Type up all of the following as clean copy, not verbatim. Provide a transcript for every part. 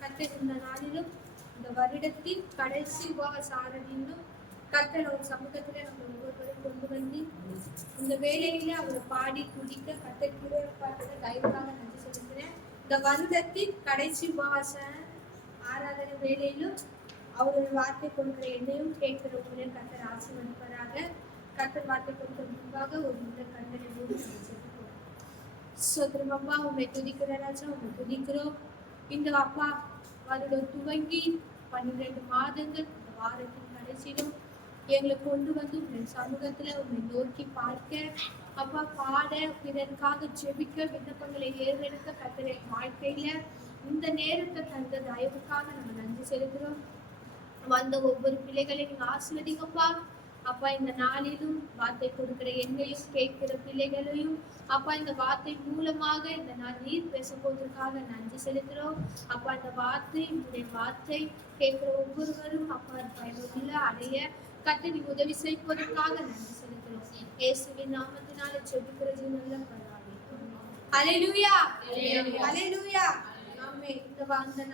கர்த்தர் இந்த நாளிலும் இந்த வருடத்தின் கடைசி உபவாச ஆராதனையிலும் கர்த்தர் அவர் சமூகத்துல நம்ம ஒவ்வொருவரும் கொண்டு வந்து இந்த வேலையில அவரை பாடி துடிக்க கர்த்தர் பார்த்து தயவுக்காக நன்றி செலுத்துறேன். இந்த வருடத்தின் கடைசி உபவாச ஆராதனை வேலையிலும் அவருடைய வார்த்தை கொடுக்கிற என்னையும் கேட்கிற உங்களையும் கர்த்தர் ஆசீர்வதிப்பதாக. கர்த்தர் வார்த்தை கொடுக்கிற முன்பாக ஒரு முதல் கர்த்தரை மூடி சோதரம் அப்பா உண்மை துதிக்கிற ராஜா, உண்மை துதிக்கிறோம். இந்த அப்பா வருடம் துவங்கி 12 மாதங்கள் இந்த வாரத்தின் கடைசியிலும் எங்களை கொண்டு வந்து உங்கள் சமூகத்துல உண்மை நோக்கி பார்க்க அப்பா பாட பிறருக்காக ஜெபிக்க விண்ணப்பங்களை ஏறெடுக்க கர்த்தரை வாழ்க்கையில இந்த நேரத்தை தந்த தயவுக்காக நம்ம நன்றி செலுத்துறோம். வந்த ஒவ்வொரு பிள்ளைகளையும் நீங்க ஆசீர்வதிங்கப்பா. அப்பா இந்த நாளிலும் வார்த்தை கொடுக்கிற என்னையும் கேட்கிற பிள்ளைகளையும் அப்பா இந்த வார்த்தை மூலமாக இந்த நாள் நீர் பேச போவதற்காக நன்றி செலுத்துறோம். அப்பா இந்த வார்த்தை உங்களுடைய வார்த்தை கேட்கிற ஒவ்வொருவரும் அப்பா பயனுள்ள அடைய கர்த்தர் நீ உதவி செய்வதற்காக நன்றி செலுத்துறோம். இயேசுவின் நாமத்தினால ஜெபிக்கிறது நல்ல பரவாயில்லை. ஹல்லேலூயா, ஹல்லேலூயா. ஆமென். இந்த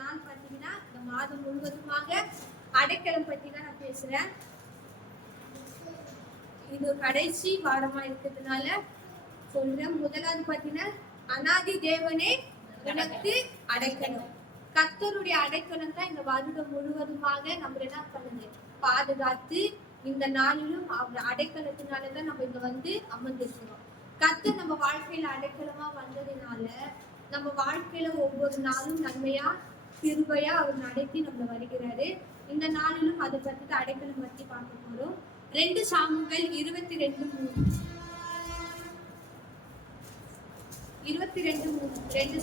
நாள் பார்த்தீங்கன்னா இந்த மாதம் முழுவதுமாக அடைக்கலம் பற்றி தான் நான் பேசுறேன். இது கடைசி வாரமா இருக்கிறதுனால சொல்றேன். முதலாவது பார்த்தீங்கன்னா அநாதி தேவனே உனக்கு அடைக்கலம். கர்த்தருடைய அடைக்கலம் தான் இந்த வருடம் முழுவதுமாக நம்ம என்ன பண்ணுங்க பாதுகாத்து இந்த நாளிலும் அவர் அடைக்கலத்தினாலதான் நம்ம இங்க வந்து அமர்ந்திருக்கிறோம். கர்த்தர் நம்ம வாழ்க்கையில அடைக்கலமா வந்ததுனால நம்ம வாழ்க்கையில ஒவ்வொரு நாளும் நன்மையா கிருபையா அவர் நடத்தி நம்மள வருகிறாரு. இந்த நாளிலும் அதை பத்தி அடைக்கலம் பத்தி பார்க்க போறோம். 2 சாமுவேல் 22:3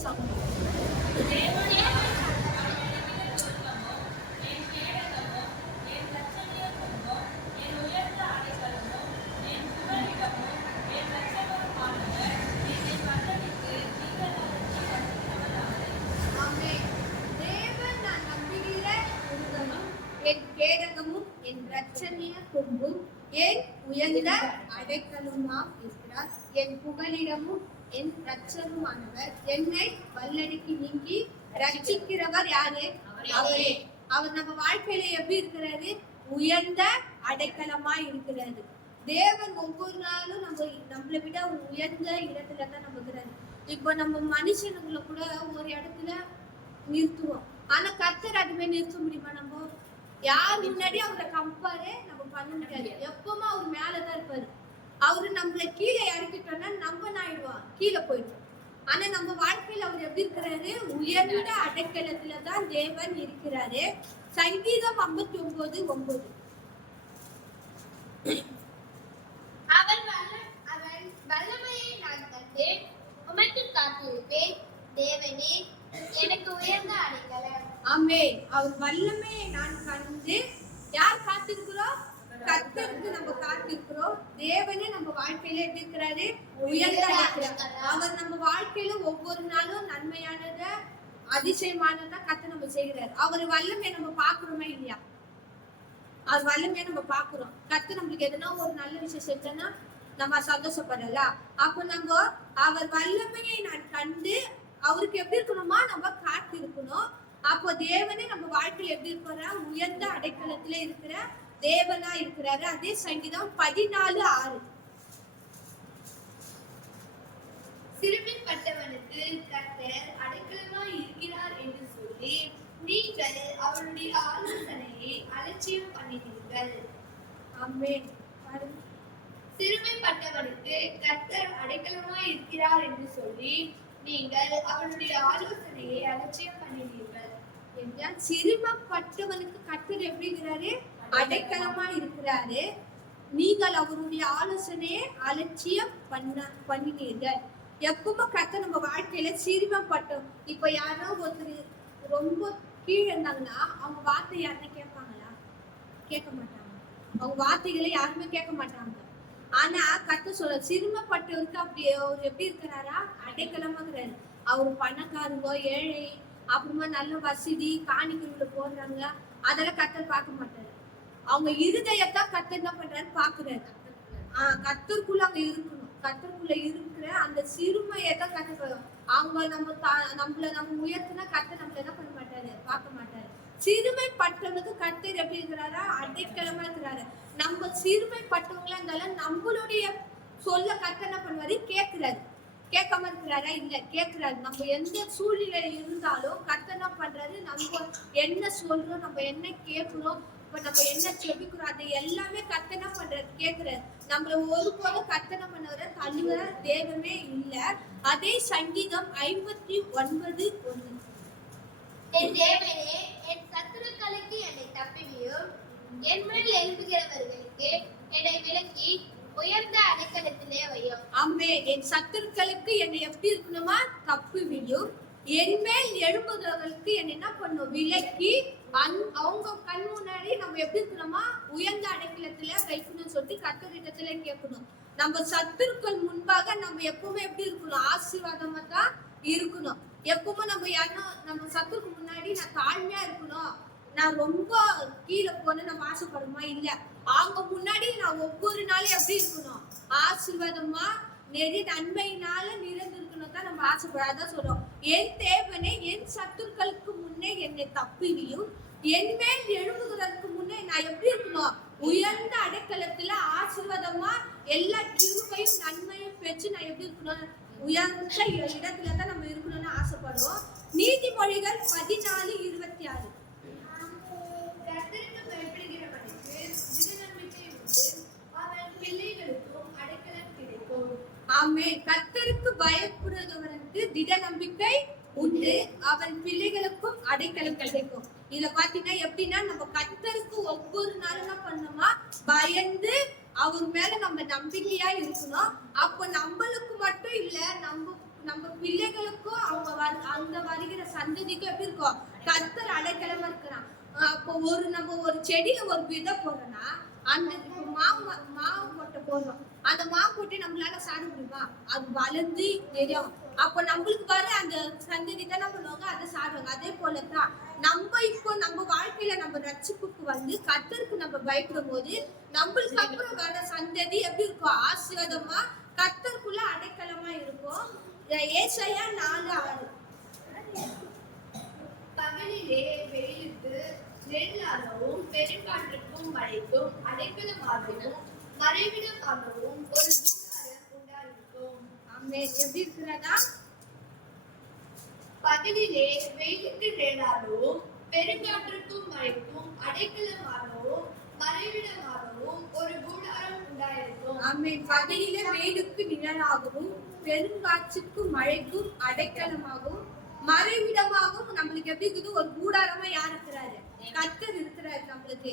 சாமுவேல். என் கேடகமும் என் ரட்சணிய கொம்பும் என் உயர்ந்த அடைக்கலுமாம் இருக்கிறார். என் புகலிடமும் என் ரட்சனுமானவர். என்னை வல்லடிக்கு நீங்கி ரட்சிக்கிறவர் யாரு? அவரே. அவர் நம்ம வாழ்க்கையில எப்படி இருக்கிறாரு? உயர்ந்த அடைக்கலமா இருக்கிறாரு. தேவன் ஒவ்வொரு நாளும் நம்மளை விட உயர்ந்த இடத்துல தான் நம்ம இருக்கிறாரு. இப்போ நம்ம மனுஷனுங்களை கூட ஒரு இடத்துல நிறுத்துவோம். ஆனா கர்த்தர் அதுமே நிறுத்த முடியுமா? நம்ம யார் முன்னாடி அவரை கம்பேரே நம்ம பண்ண முடியாது. எப்பவுமே அவர் மேலதான் இருப்பாரு. அவரு நம்மள கீழே இறக்கிட்டோம்னா நம்ம ஆயிடுவோம், கீழே போயிட்டோம். ஆனா நம்ம வாழ்க்கையில அவர் எப்படி இருக்கிறாரு? உயர்ந்த அடைக்கலத்துலதான் தேவன் இருக்கிறாரு. சங்கீதம் 59:9. அவன் வல்லமையை நான் கண்டேன், உமக்கு காத்திருப்பேன். தேவனே எனக்கு உயர்ந்த அடைக்கலம். ஆமென். அவர் வல்லமையை நான் கண்டு யார் காத்திருக்கிறோம்? கர்த்தருக்கு நம்ம காத்திருக்கிறோம். தேவனே நம்ம வாழ்க்கையில எப்படி இருக்கிறாரு? உயர்ந்த அடைக்கலம். அவர் நம்ம வாழ்க்கையில ஒவ்வொரு நாளும் நன்மையானத அதிசயமானதா கர்த்தர் நம்ம செய்கிறார். அவர் வல்லமையை நம்ம பாக்குறோமே இல்லையா? அவர் வல்லமையை நம்ம பாக்குறோம். கர்த்தர் நம்மளுக்கு எதனா ஒரு நல்ல விஷயம் செஞ்சோன்னா நம்ம சந்தோஷப்படல. அப்ப நம்ம அவர் வல்லமையை நான் கண்டு அவருக்கு எப்படி இருக்கணுமா? நம்ம காத்து இருக்கணும். அப்போ தேவனே நம்ம வாழ்க்கையில எப்படி இருக்கிற? உயர்ந்த அடைக்கலத்துல இருக்கிற தேவனா இருக்கிறாரு. அதே சங்கீதம் 14:6. சிறுமைப்பட்டவனுக்கு கர்த்தர் அடைக்கலமாய் இருக்கிறார் என்று சொல்லி நீங்கள் அவருடைய ஆலோசனையை அலட்சியம் பண்ணினீர்கள். ஆமென். சிறுமைப்பட்டவனுக்கு கர்த்தர் அடைக்கலமாய் இருக்கிறார் என்று சொல்லி நீங்கள் அவருடைய ஆலோசனையை அலட்சியம் பண்ணினீர்கள். சிறுமைப்பட்டவனுக்கு கர்த்தர் எப்படி இருக்கிறாரு? அடைக்கலமா இருக்கிறாரு. நீங்கள் அவருடைய ஆலோசனையை அலட்சியம் பண்ணினீர்கள். எப்பவுமே கர்த்தர் நம்ம வாழ்க்கையில சிறுமைப்பட்டோம். இப்ப யாரோ ஒருத்தர் ரொம்ப கீழே இருந்தாங்கன்னா அவங்க வார்த்தை யாருமே கேட்பாங்களா? கேட்க மாட்டாங்க. அவங்க வார்த்தைகளை யாருமே கேட்க மாட்டாங்க. ஆனா கர்த்தர் சொல்ல சிறுமைப்பட்டவருக்கு அப்படி அவர் எப்படி இருக்கிறாரா? அடைக்கலமாகிறாரு. அவர் பணக்காரங்க ஏழை அப்புறமா நல்ல வசதி காணிக்கைகளை போடுறாங்க, அதெல்லாம் கர்த்தர் பார்க்க மாட்டாரு. அவங்க இருதயத்தான் கர்த்தர் என்ன பண்றாரு? பாக்குறாரு. கர்த்தருக்குள்ள அங்க இருக்கணும். கர்த்தருக்குள்ள இருக்கிற அந்த சிறுமையை தான் கர்த்தர் அவங்க நம்ம உயர்த்தினா கர்த்தர் நம்மள என்ன பண்ண மாட்டாரு, பார்க்க மாட்டாரு. சிறுமைப்பட்டவனுக்கு கர்த்தர் எப்படி இருக்கிறாரா, அடைக்கலமா இருக்கிறாரு. நம்ம சிறுமைப்பட்டவங்களா இருந்தாலும் நம்மளுடைய சொல்ல கர்த்தர் என்ன பண்ணுவாரு, கேட்கிறாரு. கேட்காம இருக்கிறாரா, இல்ல கேட்கிறாரு. நம்ம எந்த சூழ்நிலை இருந்தாலும் கர்த்தர் என்ன பண்றாரு, நம்ம என்ன சொல்றோம், நம்ம என்ன கேட்கிறோம், இப்ப நம்ம என்ன செபிக்கிறோம், அது எல்லாமே கர்த்தர் என்ன பண்றாரு, கேட்கிறாரு. நம்மள ஒருபோதும் கர்த்தர் என்ன பண்ணவர தள்ளுகிற தேவமே இல்ல. அதே சங்கீதம் 59:1. என் தேவனே, என் சத்துருக்களுக்கு என்னை தப்புவியும், என் மேல் எழுப்புகிறவர்களுக்கு என்னை விலக்கி உயர்ந்த அடைக்கலத்திலே வையும். ஆமென். என் சத்துருக்களுக்கு என்னை எப்படி இருக்கணுமா, தப்புவியும், என் மேல் எழும்புகிறவர்களுக்கு என்ன என்ன பண்ணும், விலக்கி அவங்க கண் முன்னாடி நம்ம எப்படி இருக்கணுமா, உயர்ந்த அடைக்கலத்துல வைக்கணும்னு சொல்லிட்டு கர்த்தரிடத்துல கேட்கணும். நம்ம சத்துருக்கள் முன்பாக நம்ம எப்பவுமே எப்படி இருக்கணும், ஆசீர்வாதமா தான் இருக்கணும். எப்பவுமே நம்ம சத்துருக்கு முன்னாடி நான் தாழ்மையா இருக்கணும், நான் ரொம்ப கீழே போன நம்ம ஆசைப்படுமா, இல்ல. அவங்க முன்னாடி நான் ஒவ்வொரு நாளும் எப்படி இருக்கணும், ஆசீர்வாதமா நிறைய நன்மையினால நிறைந்திருக்கணும் தான் நம்ம ஆசைப்பட. அதான் சொல்றோம், என் தேவனே என் சத்துருக்களுக்கு முன்னே என்னை தப்புவியும், என் மேல் எழும்புகிறதுக்கு முன்னே நான் எப்படி இருக்கணும், உயர்ந்த அடைக்கலத்துல ஆசீர்வாதமா எல்லா கிருபையும் நன்மையும் பெற்று நான் எப்படி இருக்கணும், உயர்ந்த இடத்துல தான் நம்ம இருக்கணும்னு ஆசைப்படுறோம். நீதிமொழிகள் 14:26. கர்த்தருக்கு பயப்படுகிறவனுக்கு திடநம்பிக்கை உண்டு, அவன் பிள்ளைகளுக்கும் அடைக்கலம் கிடைக்கும். ஆமென். கர்த்தருக்கு பயப்படுகிறவனுக்கு திட நம்பிக்கை உண்டு, அவன் பிள்ளைகளுக்கும் அடைக்கலம் கிடைக்கும். இத பாத்தீங்கன்னா எப்படின்னா, நம்ம கர்த்தருக்கு ஒவ்வொரு நாளும் என்ன பண்ணணுமா, பயந்து அவர் மேல நம்ம நம்பிக்கையா இருக்கணும். அப்ப நம்மளுக்கு மட்டும் இல்ல, நம்ம பிள்ளைகளுக்கும் அவங்க வருகிற சந்ததிக்கும் எப்படி இருக்கும், கர்த்தர் அடைக்கலமா இருக்கிறான். அப்போ நம்ம ஒரு செடியில ஒரு விதை போடுறோம்னா, அந்த மாவு கொட்டை போடுறோம், அந்த மாவு கொட்டை நம்மளால சாப்பிட முடியுமா, அது வளர்ந்து தெரியும். அப்ப நம்மளுக்கு வர அந்த சந்ததி தான் பண்ணுவாங்க, அதை சாப்பிடுவாங்க. அதே போலதான் நம்ம வாழ்க்கையில நம்ம ரட்சிப்புக்கு வந்து கர்த்தருக்கு நம்ம பயப்படும் போது நம்மளுக்கு அப்புறம் வர சந்ததி எப்படி இருக்கும், ஆசீர்வாதமா கர்த்தருக்குள்ள அடைக்கலமா இருக்கும். ஏசாயா 4:6. பகலிலே வெயிலுக்கு நெல்லாகவும் பெருங்காற்றுக்கும் மழைக்கும் அடைக்கலமாகவும் மறைவிடமாகவும் ஒரு கூடாரம் உண்டாயிருக்கும். ஆமென். எப்படி இருக்கிறதா, பகலிலே வெயிலுக்கு நெல்லாகவும் பெருங்காற்றுக்கும் மழைக்கும் அடைக்கலமாகவும் மறைவிடமாகவும் ஒரு கூடாரம் உண்டாயிருக்கும். ஆமென். பகலிலே வெயிலுக்கு நிழலாகவும் பெருங்காற்றுக்கும் மழைக்கும் அடைக்கலமாகவும் மறைவிடமாகவும் நம்மளுக்கு எப்படி இருக்குது, ஒரு கூடாரமா யார் இருக்கிறாரு, கர்த்தர் இருக்கிறாரு. நம்மளுக்கு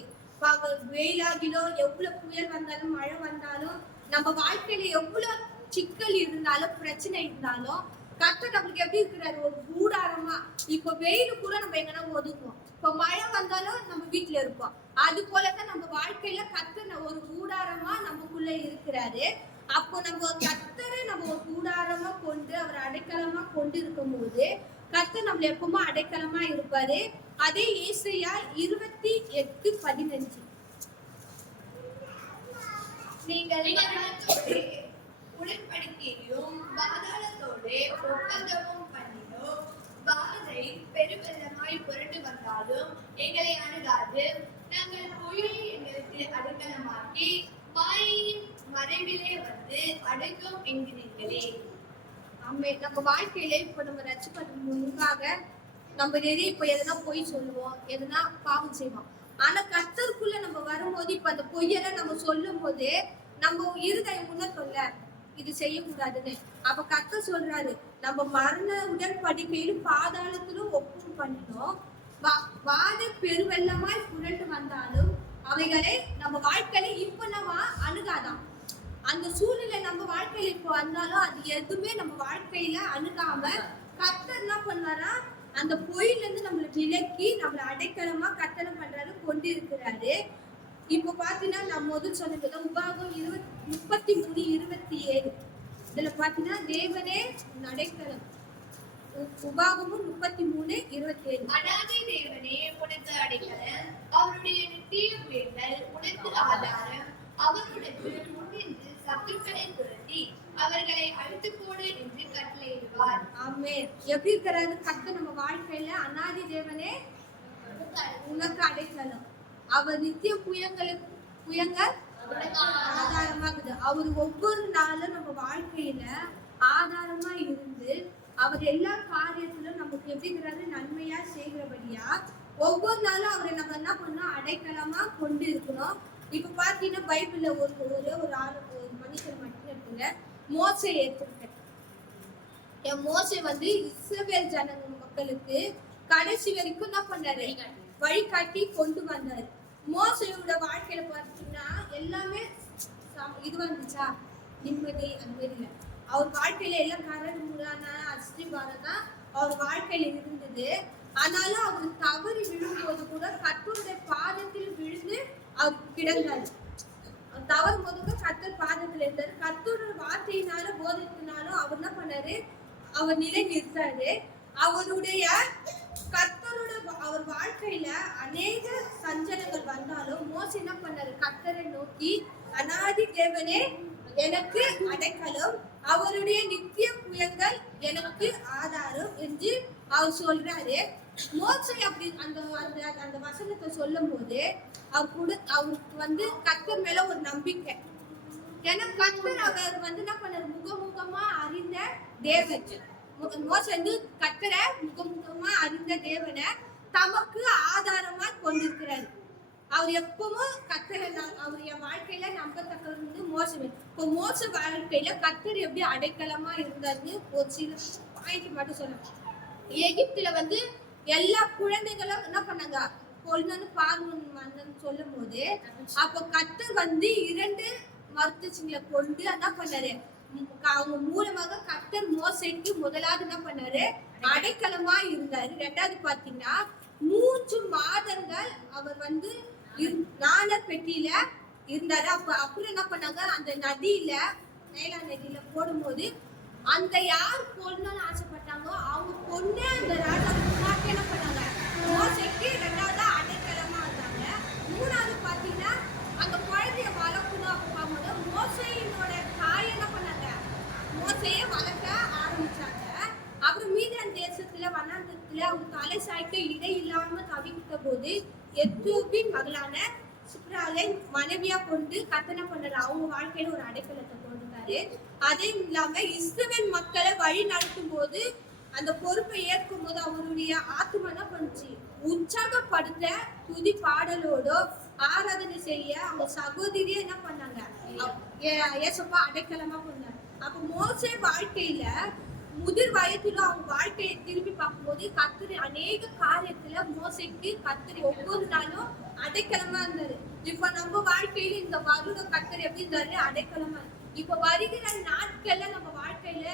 வெயிலாகிலோ எவ்வளவு புயல் வந்தாலும் மழை வந்தாலும் நம்ம வாழ்க்கையில எவ்வளவு சிக்கல் இருந்தாலும் பிரச்சனை இருந்தாலும் கர்த்தர் நம்மளுக்கு எப்படி இருக்கிறாரு, ஒரு கூடாரமா. இப்ப வெயிலு கூட நம்ம எங்கன்னா ஒதுக்குவோம், இப்ப மழை வந்தாலும் நம்ம வீட்டுல இருப்போம். அது போலதான் நம்ம வாழ்க்கையில கர்த்தர் ஒரு கூடாரமா நமக்குள்ள இருக்கிறாரு. அப்போ நம்ம கர்த்தரை நம்ம ஒரு கூடாரமா கொண்டு அவர் அடைக்கலமா கொண்டு இருக்கும் போது கர்த்தர் நம்மள எப்பவுமே அடைக்கலமா இருப்பாரு. அதே ஏசாயா 28:15. நீங்கள் உடன்படிக்கையும் பாதாளத்தோடு ஒப்பந்தமும் பண்ணினோம், பாதை பெருவெள்ளமாய் புரண்டு வந்தாலும் எங்களை அணுகாது, நாங்கள் பொழியை எங்களுக்கு அடைக்கலமாக்கி மாயையின் மறைவிலே வந்து அடைக்கும் என்கிறீர்களே. நம்ம வாழ்க்கையில இப்ப நம்ம ரட்சிப்பதற்கு முன்பாக நம்ம நிறைய இப்ப எதனா பொய் சொல்லுவோம், எதனா பாவம் செய்வோம். ஆனா கர்த்தருக்குள்ள நம்ம வரும்போது இப்ப அந்த பொய்யெல்லாம் நம்ம சொல்லும் போது நம்ம இருதயம் முன்ன சொல்ல இது செய்யக்கூடாதுன்னு. அப்ப கர்த்தர் சொல்றாரு, நம்ம மரண உடன்படிக்கையிலும் பாதாளத்திலும் ஒப்பும் பண்ணினோம், வாத பெருவெள்ளமாய் புரண்டு வந்தாலும் அவைகளை நம்ம வாழ்க்கையில இப்ப நம்ம அணுகாதான். அந்த சூழ்நிலை நம்ம வாழ்க்கையில இப்போ வந்தாலும் அது எதுவுமே நம்ம வாழ்க்கையில அணுகாம கர்த்தர் என்ன பண்ணாரா, அந்த பொயில இருந்து நம்மளை விலக்கி நம்மளை அடைக்கலமா கர்த்தர் பண்றாரு, கொண்டு இருக்கிறாரு. இப்போ பாத்தீங்கன்னா நம்ம முதல் சொன்னது உபாகம் 33:27. இதுல பாத்தீங்கன்னா தேவனே அடைக்கலம். உபாகமும் 33:27. அனாதை தேவனே உனக்கு அடைக்கலம், அவருடைய நித்திய வேர்கள் உனக்கு ஆதாரம், அவருடைய முன்னின்று சத்துருக்களை துரத்தி அவர்களை அழித்து போடு என்று கட்டளையிடுவார். இருக்கிறார். ஆமென். எப்படி இருக்கிறாரு கர்த்தர் நம்ம வாழ்க்கையில? அநாதி தேவனே உனக்கு அடைக்கலம். அவர் நித்திய புயங்கள் ஆதாரமாகுது. அவர் ஒவ்வொரு நாளும் நம்ம வாழ்க்கையில ஆதாரமா இருந்து அவர் எல்லா காரியத்திலும் நமக்கு எப்படி இருக்கிறாரு? நன்மையா செய்கிறபடியா ஒவ்வொரு நாளும் அவரை நம்ம என்ன பண்ணோம்? அடைக்கலமா கொண்டு இருக்கணும். இப்ப பாத்தீங்கன்னா பைபிள்ல ஒரு ஆளு, ஒரு மனுஷன் மட்டும் இருக்குங்க, மோசே ஏற்றிருக்க. மோசே வந்து இஸ்ரவேல் மக்களுக்கு கடைசி வரைக்கும் என்ன பண்ணாரு? வழிகாட்டி கொண்டு வந்தாரு. மோசையோட வாழ்க்கையில பார்த்தீங்கன்னா எல்லாமே இது வந்துச்சா? நிம்மதி அந்த மாதிரி இல்லை. அவர் வாழ்க்கையில எல்லாம் கரடு முறான அஸ்திபாரம் தான் அவர் வாழ்க்கையில இருந்தது. ஆனாலும் அவர் தவறி விழும்போது கூட கர்த்தருடைய பாதத்தில் விழுந்து அவர் கிடந்தாரு. தவறும் போது கூட கர்த்தர் பாதத்துல இருந்தாரு. கர்த்தரோட வார்த்தையினால போதித்தினாலும் அவர் என்ன பண்ணாரு? அவர் நிலை நிறுத்தாரு. அவருடைய கர்த்தரோட அவர் வாழ்க்கையில அநேக சஞ்சலங்கள் வந்தாலும் மோசே என்ன பண்ணாரு? கர்த்தரை நோக்கி, அநாதி தேவனே எனக்கு அடைக்கலம், அவருடைய நித்திய புயங்கள் எனக்கு ஆதாரம் என்று அவர் சொல்றாரு. மோசே அப்படி அந்த அந்த வசனத்தை சொல்லும் போது அவருக்கு வந்து கர்த்தர் மேல ஒரு நம்பிக்கை. ஏன்னா கர்த்தர் அவர் வந்து என்ன பண்ணாரு? முகமுகமா அறிந்த தேவன். மோசே வந்து கர்த்தரை முகமுகமா அறிந்த தேவனை தமக்கு ஆதாரமா கொண்டிருக்கிறாரு. அவர் எப்பவும் கர்த்தரை அவர் என் வாழ்க்கையில நம்பத்தக்கவர் வந்து மோசே. இப்போ மோசே வாழ்க்கையில கர்த்தர் எப்படி அடைக்கலமா இருந்தாருன்னு ஒரு சில பாயிண்ட் மட்டும் சொல்லுங்க. எகிப்துல வந்து எல்லா குழந்தைகளும் என்ன பண்ணாங்க? கொல்லன்னு பார்வன் சொல்லும் போது அப்போ கர்த்தர் வந்து 2 மருத்துவச்சிங்களை கொண்டு என்ன பண்ணாரு? அவங்க மூலமாக கர்த்தர் மோசேக்கு முதலாவது என்ன பண்ணாரு? அடைக்கலமா இருந்தாரு. 2வது பாத்தீங்கன்னா 3 மாதங்கள் அவர் வந்து நாணர் பெட்டியில இருந்தாரு. அப்புறம் என்ன பண்ணாங்க? அந்த நதியில, நைலா நதியில போடும்போது அந்த யார் கொல்லணும்னு ஆசைப்பட்டாங்களோ அவங்க கொண்டு அந்த ராஜா முன்னாடி என்ன பண்ணாங்க? மோசேக்கு 2வது அடைக்கலமா இருந்தாங்க. 3வது பாத்தீங்கன்னா அந்த குழந்தைய வளர்க்கணும் அப்ப பார்க்கும்போது மோசையினோட தாய் என்ன பண்ணாங்க? மோசையை வளர்க்க ஆரம்பிச்சாங்க. அப்புறம் மீதியான் தேசத்துல வனாந்தரத்துல அவங்க தலை சாய்க்க இடை இல்லாம தவித்த போது எத்தியோப்பின் மகளான சிப்ராலை மனைவியா கொண்டு கத்தனை பண்ணாரு. அவங்க வாழ்க்கையில ஒரு அடைக்கலத்தை கொண்டுட்டாரு. அதே இல்லாம இஸ்ரவேல் மக்களை வழி நடத்தும் போது அந்த பொறுப்பை ஏற்கும் போது அவருடைய ஆத்மா என்ன பண்ணுச்சு? உற்சாகப்படுத்த துதி பாடலோட ஆராதனை செய்ய அவங்க சகோதரியே என்ன பண்ணாங்க? ஏசப்பா அடைக்கலமா கொண்டாங்க. அப்ப மோசே வாழ்க்கையில முதிர் வயதிலும் அவங்க வாழ்க்கையை திரும்பி பார்க்கும்போது கர்த்தர் அநேக காரியத்துல மோசைக்கு கர்த்தர் ஒவ்வொரு நாளும் அடைக்கலமா இருந்தாரு. இப்ப நம்ம வாழ்க்கையில இந்த வருடம் கர்த்தர் எப்படி இருந்தாரு? அடைக்கலமா. இப்ப வருகிற நாட்கள்ல நம்ம வாழ்க்கையில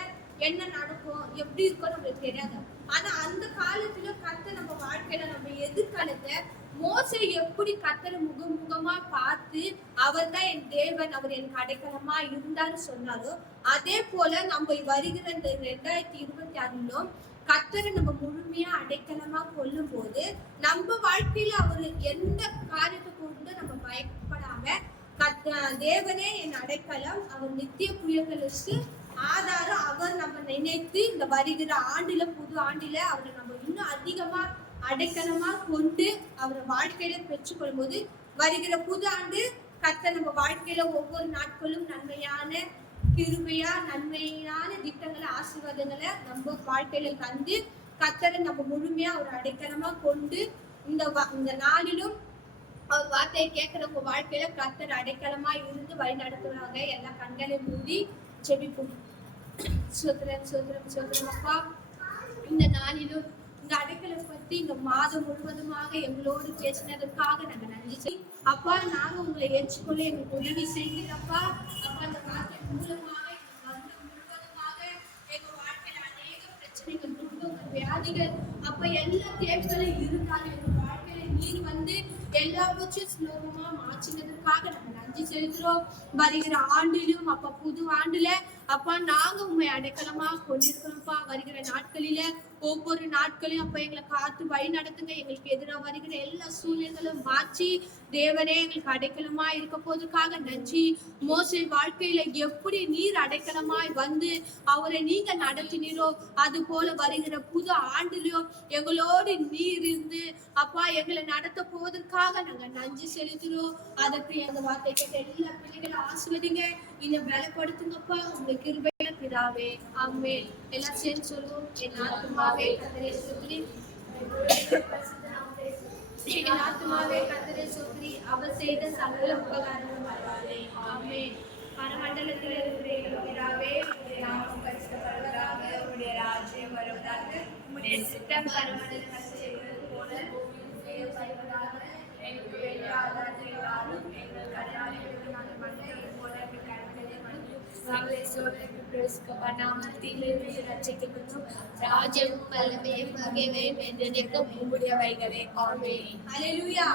என்ன நடக்கும், எப்படி இருக்கும் நம்மளுக்கு தெரியாது. ஆனா அந்த காலத்துல கர்த்தர் நம்ம வாழ்க்கையில நம்ம எதிர்காலத்தை மோசே எப்படி கர்த்தரை முகமுகமா பார்த்து அவர் தான் என் தேவன், அவர் எனக்கு அடைக்கலமா இருந்தாரு சொன்னாரோ அதே போல நம்ம வருகிற இந்த 2026 கர்த்தரை நம்ம முழுமையா அடைக்கலமா கொள்ளும் போது நம்ம வாழ்க்கையில அவர் எந்த காரியத்தை கொண்டு நம்ம பயப்படாம தேவனே என் அடைக்கலம், அவர் நித்திய புயல்களுக்கு ஆதாரம், அவர் நம்ம நினைத்து இந்த வருகிற ஆண்டுல புது ஆண்டுல அவரை நம்ம இன்னும் அதிகமா அடைக்கலமா கொண்டு அவரை வாழ்க்கையில பெற்றுக்கொள்ளும் போது வருகிற புது ஆண்டு கர்த்தர் நம்ம வாழ்க்கையில ஒவ்வொரு நாட்களும் நன்மையான கிருபையா நன்மையான திட்டங்களை ஆசீர்வாதங்களை நம்ம வாழ்க்கையில தந்து கர்த்தரை நம்ம முழுமையா ஒரு அடைக்கலமா கொண்டு இந்த நாளிலும் அவர் வார்த்தையை கேட்கிறவங்க வாழ்க்கையில கர்த்தர் அடைக்கலமா இருந்து வழி நடத்துவாங்க. எல்லா கண்களையும் மூடி ஜெபிப்போம். சோத்திரம் சோத்திரம் சோத்திரம் அப்பா, இந்த நாளிலும் இந்த அடைக்கலை பத்தி இந்த மாதம் முழுவதுமாக எங்களோடு பேசினதற்காக நாங்க நன்றி. அப்பா, நாங்க உங்களை ஏற்றுக்கொள்ள எங்களுக்கு உதவி செய்கிறப்பா. அப்பா, இந்த வார்த்தை மூலமாக முழுவதுமாக எங்க வாழ்க்கையில அநேக பிரச்சனைகள், துன்பங்கள், வியாதிகள், அப்ப எல்லா தேவைகளும் இருந்தாலும் எங்க வாழ்க்கையில நீர் வந்து எல்லாவற்றையும் சுலபமா மாற்றினதற்காக நாங்க நன்றி செலுத்துறோம். வருகிற ஆண்டிலும் அப்ப புது ஆண்டுல அப்பா நாங்க உண்மை அடைக்கலமா கொண்டிருக்கிறோம்ப்பா. வருகிற நாட்களில ஒவ்வொரு நாட்களையும் அப்ப எங்களை காத்து வழி நடத்துங்க. எங்களுக்கு எதிராக வருகிற எல்லா சூழ்நிலைகளும் மாற்றி தேவனே எங்களுக்கு அடைக்கலமா இருக்க போவதற்காக நன்றி. மோசே வாழ்க்கையில எப்படி நீர் அடைக்கலமாய் வந்து அவரை நீங்க நடத்தினீரோ அது போல வருகிற புது ஆண்டிலும் எங்களோடு நீர் இருந்து அப்பா எங்களை நடத்த போவதற்காக நாங்க நன்றி செலுத்துறோம். அதற்கு எங்க வார்த்தை கேட்ட எல்லா பிள்ளைகளை ஆசீர்வதிங்க, இதை பலப்படுத்துங்கப்பா. உங்க கிருபையில பிதாவே, ஆமென். எல்லாம் சேர்ந்து சொல்லுவோம். என் ஆத்துமாவே கர்த்தரை ஸ்தோத்திரி, என் ஆத்துமாவே கர்த்தரை ஸ்தோத்திரி, அவர் செய்த சகல உபகாரங்களும் மறவாதே. ஆமென். பரமண்டலத்தில் இருக்கிற எங்கள் பிதாவே, உம்முடைய நாமம் பரிசுத்தப்படுவதாக, உம்முடைய ராஜ்யம் வருவதாக, உம்முடைய சித்தம் பரமண்டலத்தில் செய்வது போல பூமியில் செய்யப்படுவதாக. எங்களுக்கு வேண்டிய ஆதாரத்தை தாரும், எங்கள் கடனாளிகளுக்கு நாங்கள் மன்னிப்பது போல எங்கள் கடன்களை மன்னியும். நாங்களே சோதனைக்கு பிரவேசிக்கப்படாமல் தீமையிலிருந்து ரட்சிக்கப்படும். ராஜ்யமும் வல்லமையும் மகிமையும் என்றென்றைக்கும் உம்முடையவைகளே. ஆமென். அல்லேலூயா.